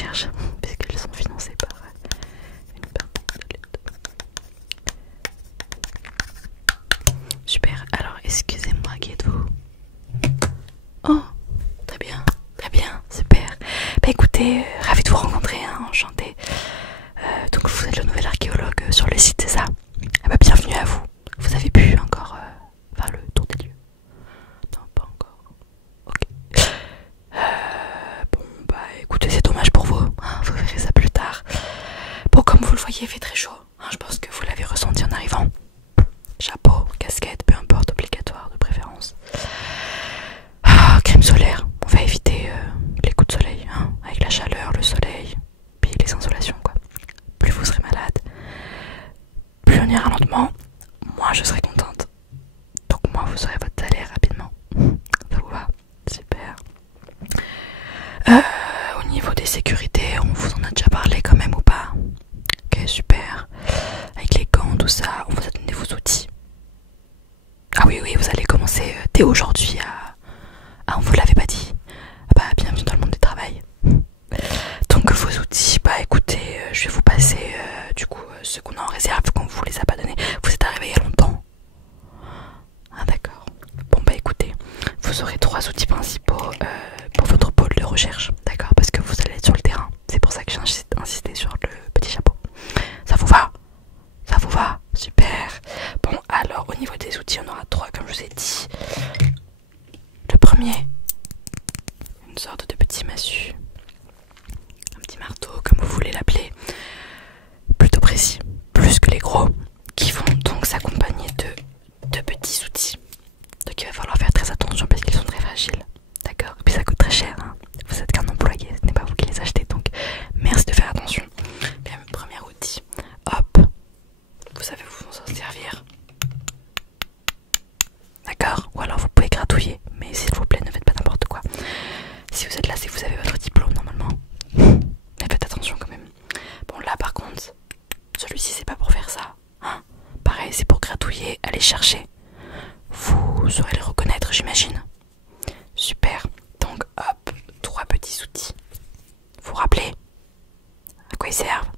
recherche, puisqu'elles sont financées par une partie de l'État. Super, alors excusez-moi, qui êtes-vous? Oh, très bien, super. Bah écoutez, ravi de vous rencontrer, hein, enchantée. Donc vous êtes le nouvel archéologue sur le site, c'est ça? Ah bah bienvenue à vous. Vous avez pu encore faire le tour des lieux? Non, pas encore. Ok. Bon bah écoutez, c'est dommage pour vous, hein, vous verrez ça plus tard. Bon, comme vous le voyez, il fait très chaud, hein, je pense que vous l'avez ressenti en arrivant. Chapeau, casquette, peu importe, obligatoire de préférence. Crème solaire, on va éviter les coups de soleil, hein, avec la chaleur, le soleil, puis les insolations quoi. Plus vous serez malade, plus on ira lentement, moins je serai contente. Donc moins vous aurez votre salaire rapidement. Ça vous va? Super. Au niveau des sécurités, on vous en a déjà parlé quand même ou pas? Ok, super. Avec les gants, tout ça, on vous a donné vos outils. Ah oui, vous allez commencer dès aujourd'hui à... Ah, on vous l'avait pas dit. Ah bah, bienvenue dans le monde du travail. Donc vos outils, bah écoutez, je vais vous passer du coup ceux qu'on a en réserve, qu'on vous les a pas donnés. Vous êtes arrivé il y a longtemps? Ah d'accord. Bon bah écoutez, vous aurez 3 outils principaux pour votre pôle de recherche, d'accord? Parce que vous allez être sur le terrain. C'est pour ça que j'ai insisté sur le petit chapeau. Ça vous va? Ça vous va? Super. Bon alors au niveau des outils, on aura 3 comme je vous ai dit. Le premier, une sorte de petit massue, un petit marteau comme vous voulez l'appeler, plutôt précis, plus que les gros, qui vont donc s'accompagner de petits outils. Donc il va falloir faire très attention parce qu'ils sont très fragiles, d'accord? Et puis ça coûte très cher, hein. Vous êtes qu'un employé, ce n'est pas vous qui les achetez, donc merci de faire attention. Bien, premier outil, hop, vous savez vous en servir, d'accord? Ou alors vous pouvez gratouiller, mais s'il vous plaît ne faites pas n'importe quoi. Si vous êtes là, c'est que vous avez votre diplôme normalement, mais faites attention quand même. Bon là par contre, celui-ci c'est pas pour faire ça, hein. Pareil, c'est pour gratouiller, aller chercher. Vous saurez les reconnaître, j'imagine. Super. Donc hop, 3 petits outils. Vous vous rappelez à quoi ils servent?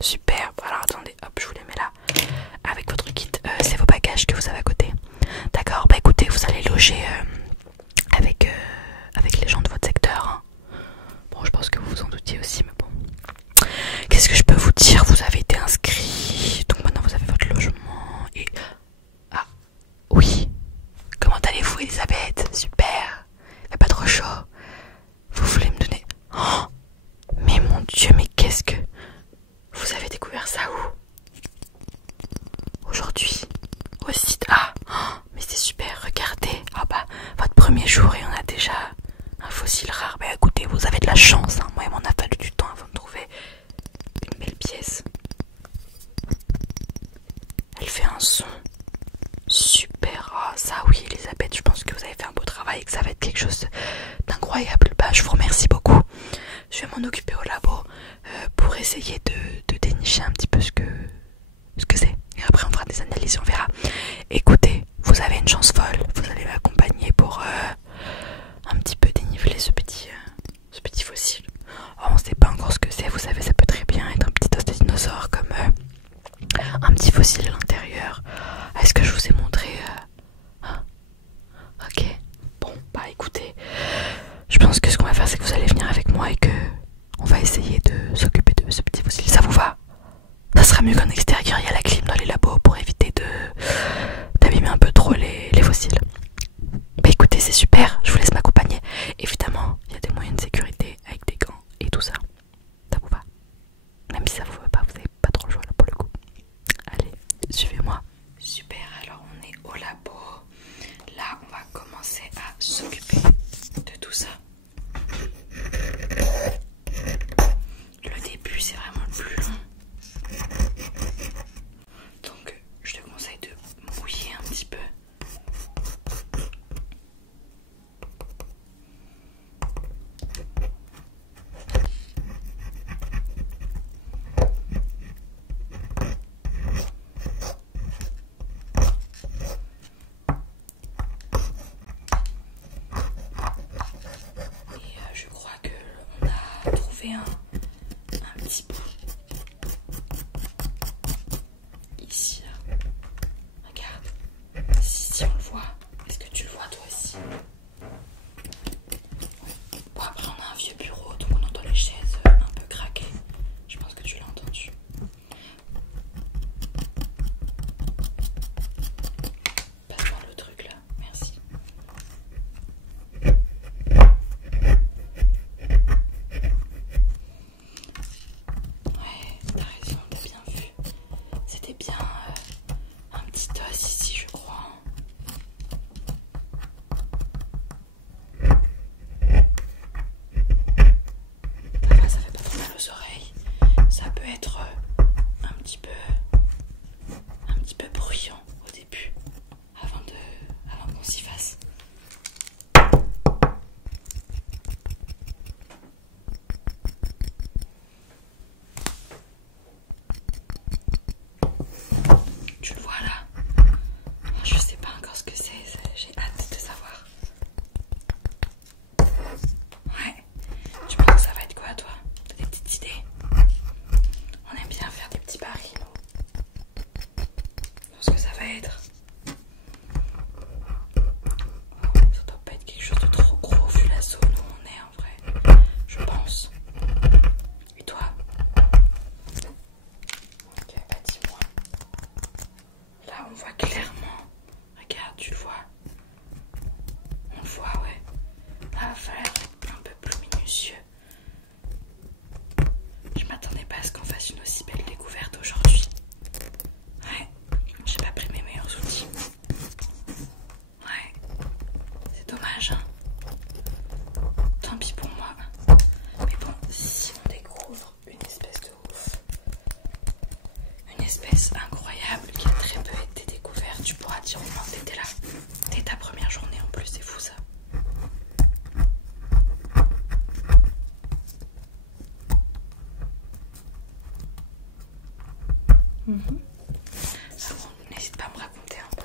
Super. Alors attendez, hop, je vous les mets là. Avec votre kit, c'est vos bagages que vous avez à côté. D'accord, bah écoutez, vous allez loger avec les gens de votre secteur, hein. Bon, je pense que vous vous en doutiez aussi, mais bon. Qu'est-ce que je peux vous dire? Vous avez été inscrit, donc maintenant vous avez votre logement et... Ah, oui. Comment allez-vous, Elisabeth? Super. Il fait pas trop chaud. Vous voulez me donner... Oh, mais mon Dieu, mais qu'est-ce que... Vous avez découvert ça où? Aujourd'hui. Au site... Ah, oh, mais c'est super, regardez. Ah bah, votre premier jour et on a déjà un fossile rare. Bah écoutez, vous avez de la chance, hein. Moi, il m'en a fallu du temps avant de trouver une belle pièce. Elle fait un son super. Oh, ça oui, Elisabeth, je pense que vous avez fait un beau travail et que ça va être quelque chose d'incroyable. Bah, je vous remercie beaucoup. Je vais m'en occuper au labo pour essayer de dénicher un petit peu ce que c'est. Et après, on fera des analyses et on verra. Écoutez, vous avez une chance folle. Vous allez m'accompagner pour un petit peu déniveler ce petit fossile. Oh, on sait pas encore ce que c'est. Vous savez, ça peut très bien être un petit os de dinosaure comme un petit fossile à l'intérieur. Est-ce que je vous ai montré hein? Ok. Bon, bah écoutez, je pense que ce qu'on va faire, c'est que vous allez venir avec moi et que on va essayer de s'occuper de ce petit fossile. Ça vous va? Ça sera mieux qu'en extérieur, il y a la clim dans les labos pour éviter d'abîmer un peu trop les fossiles. Bah écoutez, c'est super, je vous laisse m'accompagner. Évidemment, il y a des moyens de sécurité avec des gants et tout ça. Ça vous va? Même si ça vous va pas, vous n'avez pas trop le choix là pour le coup. Allez, suivez-moi. Super, alors on est au labo. Là, on va commencer à s'occuper de tout ça. Le début, c'est vraiment le plus long. Donc, je te conseille de mouiller un petit peu. enlever un petit bout. Ici, là. Regarde. Si on le voit. Est-ce que tu le vois toi aussi? Bon, après on a un vieux bureau, donc on entend les chaises un peu craquer. Je pense que tu l'as entendu. Passe-moi le truc là, merci. Ouais, t'as raison, t'as bien vu. C'était bien un petit os ici, je crois. Ça fait pas trop mal aux oreilles. Ça peut être un petit peu bruyant au début, avant qu'on s'y fasse. Tu le vois là? Je sais pas encore ce que c'est, j'ai hâte de savoir. Ouais, tu penses que ça va être quoi toi? T'as des petites idées? On aime bien faire des petits paris, nous. Ce que ça va être. Ça doit pas être quelque chose de trop gros vu la zone où on est en vrai, je pense. Et toi? Ok, bah dis-moi. Là on voit clairement. Regarde, tu le vois? On le voit, ouais. Là il va falloir être un peu plus minutieux. Je m'attendais pas à ce qu'on fasse une aussi belle découverte aujourd'hui. Ouais, j'ai pas pris mes meilleurs outils. Ouais, c'est dommage, hein. Tant pis pour moi. Mais bon, si on découvre une espèce de ouf, une espèce incroyable qui a très peu été découverte, tu pourras dire au moins que t'étais là. Dès ta première journée en plus, c'est fou ça. Alors, n'hésite pas à me raconter un peu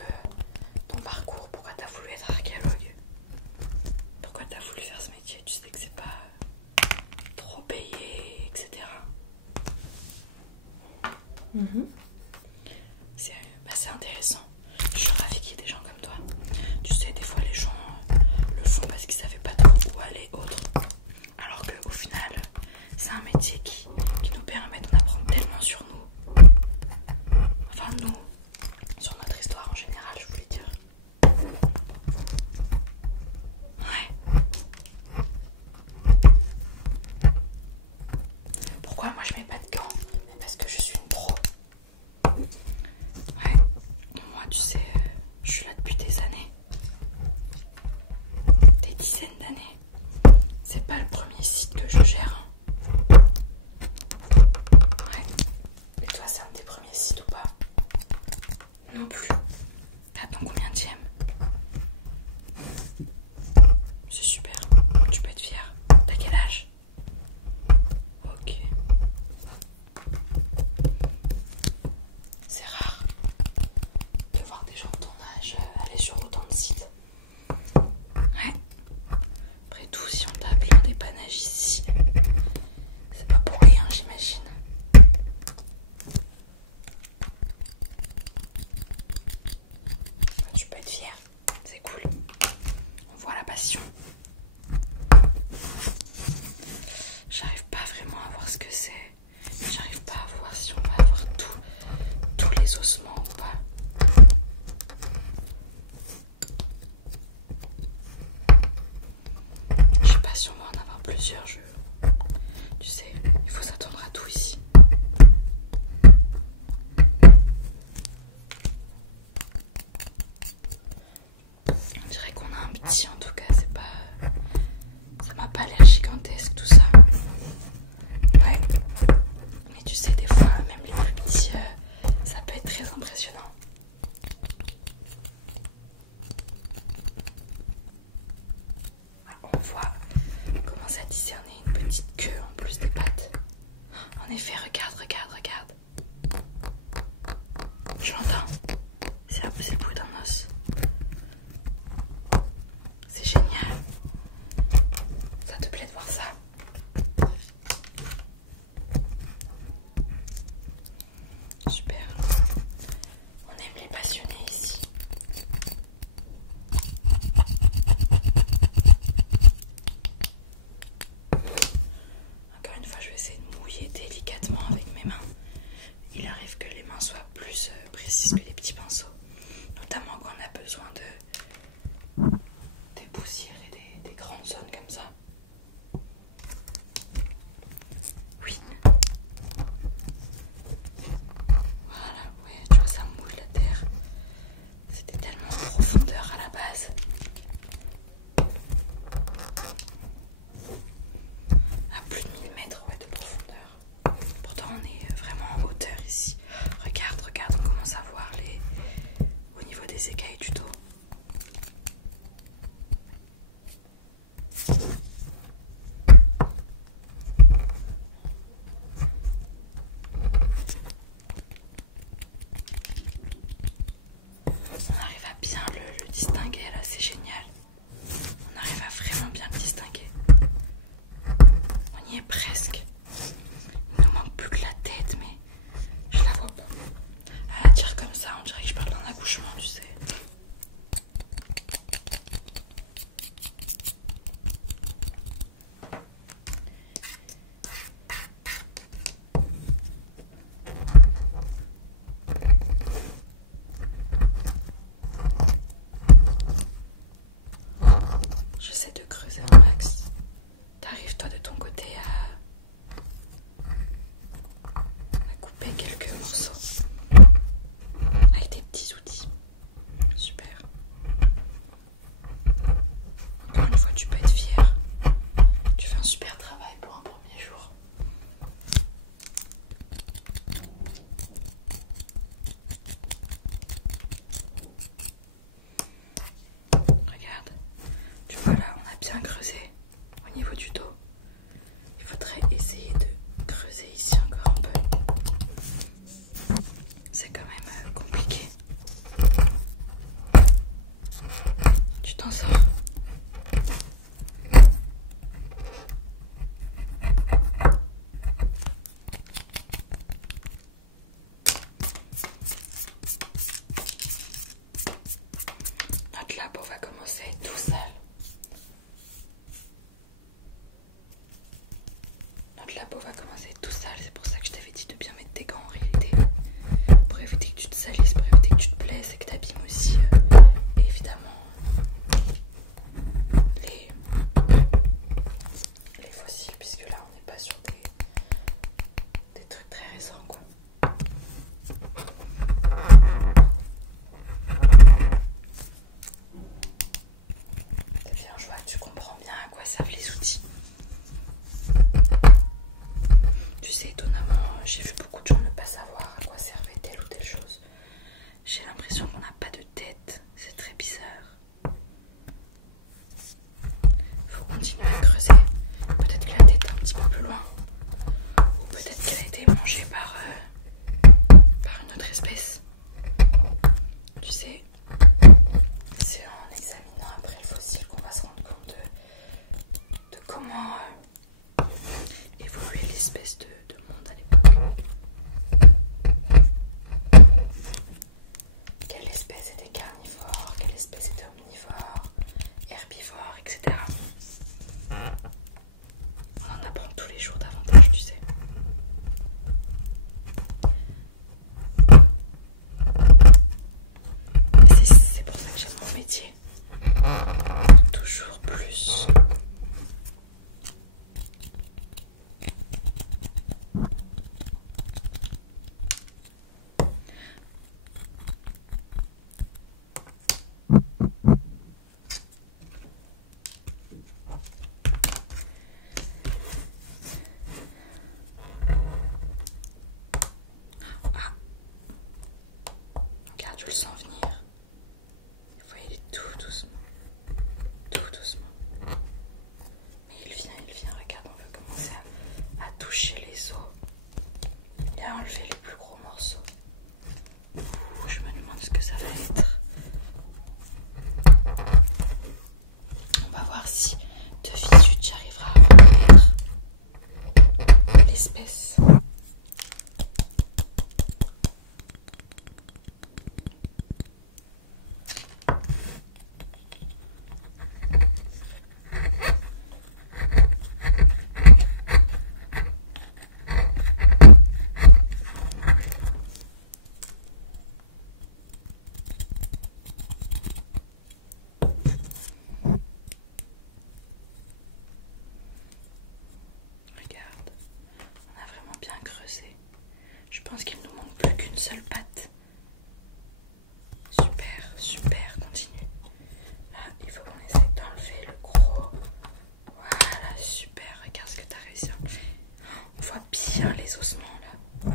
ton parcours, pourquoi t'as voulu être archéologue, pourquoi t'as voulu faire ce métier, tu sais que c'est pas trop payé, etc. C'est intéressant, je suis ravie qu'il y ait des gens comme toi. Tu sais, des fois les gens le font parce qu'ils savaient pas trop où aller autre, alors qu'au final c'est un métier qui nous permet d'en apprendre tellement sur nous. Enfin nous, sur notre histoire en général, je voulais dire. Ouais. Pourquoi moi je mets pas de gants? Parce que je suis une pro. Ouais. Moi tu sais, je suis là depuis des années. Des dizaines d'années. C'est pas le premier site que je gère. presque. Il ne manque plus que la tête, mais je la vois pas. À dire comme ça, on dirait que je parle d'un accouchement, tu sais. J'essaie de creuser un max. T'arrives toi de ton côté à couper quelques morceaux avec des petits outils. Super. Encore une fois, tu peux être fier. Tu fais un super travail pour un premier jour. Regarde. Tu vois là, on a bien creusé au niveau du dos. Il faudrait essayer de creuser ici encore un peu. C'est quand même compliqué. Tu t'en sors. Notre labo va commencer à être tout sale. Notre labo va commencer à être tout sale, c'est pour ça que je t'avais dit de bien mettre tes gants en réalité. Pour éviter que tu te salisses, pour éviter que tu te blesses et que tu abîmes aussi. Et évidemment, les fossiles, puisque là on n'est pas sur des trucs très récents quoi. C'est bien, je vois que tu comprends bien à quoi servent les outils. Tu sais, étonnamment, j'ai vu beaucoup de gens ne pas savoir à quoi servait telle ou telle chose. J'ai l'impression qu'on n'a pas de tête, c'est très bizarre. Faut continuer à creuser. Peut-être que la tête est un petit peu plus loin. Ou peut-être qu'elle a été mangée par une autre espèce. Tu sais, c'est en examinant après le fossile qu'on va se rendre compte de comment évoluait l'espèce de monde à l'époque. Quelle espèce était carnivore, quelle espèce était omnivore, herbivore, etc. On en apprend tous les jours davantage, tu sais. C'est pour ça que j'aime mon métier. Toujours plus. Ah. Regarde, je le sens venir. Il faut y aller tout doucement. Tout doucement. Mais il vient, regarde, on va commencer à toucher les os et à enlever les plus gros morceaux. Je me demande ce que ça va être. On va voir si de visu tu arriveras à reconnaître l'espèce. Regarde, on a vraiment bien creusé. Je pense qu'il nous manque plus qu'une seule patte. Super, super, continue. Ah, il faut qu'on essaie d'enlever le gros. Voilà, super, regarde ce que tu as réussi à enlever. On voit bien les ossements là.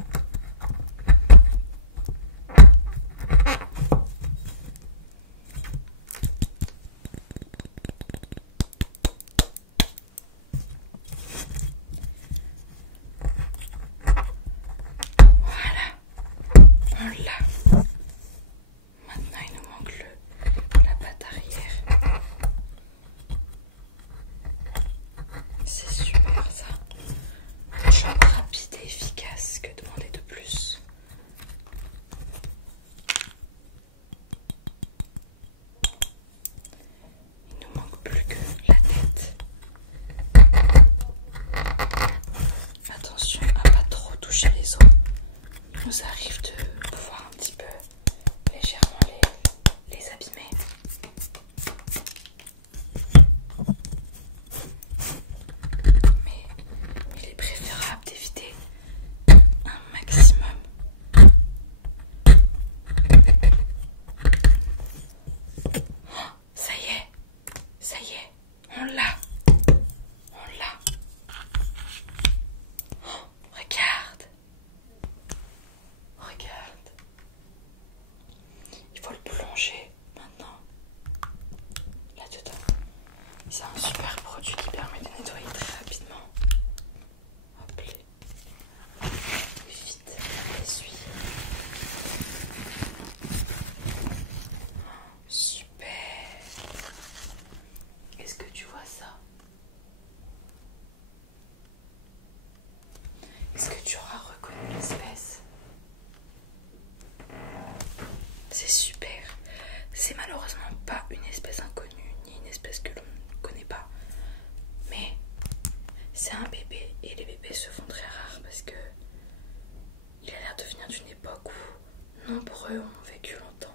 nombreux ont vécu longtemps.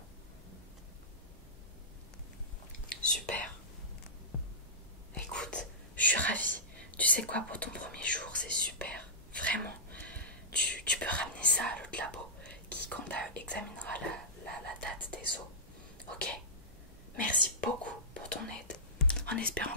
Super. Écoute, je suis ravie. Tu sais quoi, pour ton premier jour, c'est super. Vraiment. Tu peux ramener ça à l'autre labo qui, quand examinera la date des os. Ok? Merci beaucoup pour ton aide. En espérant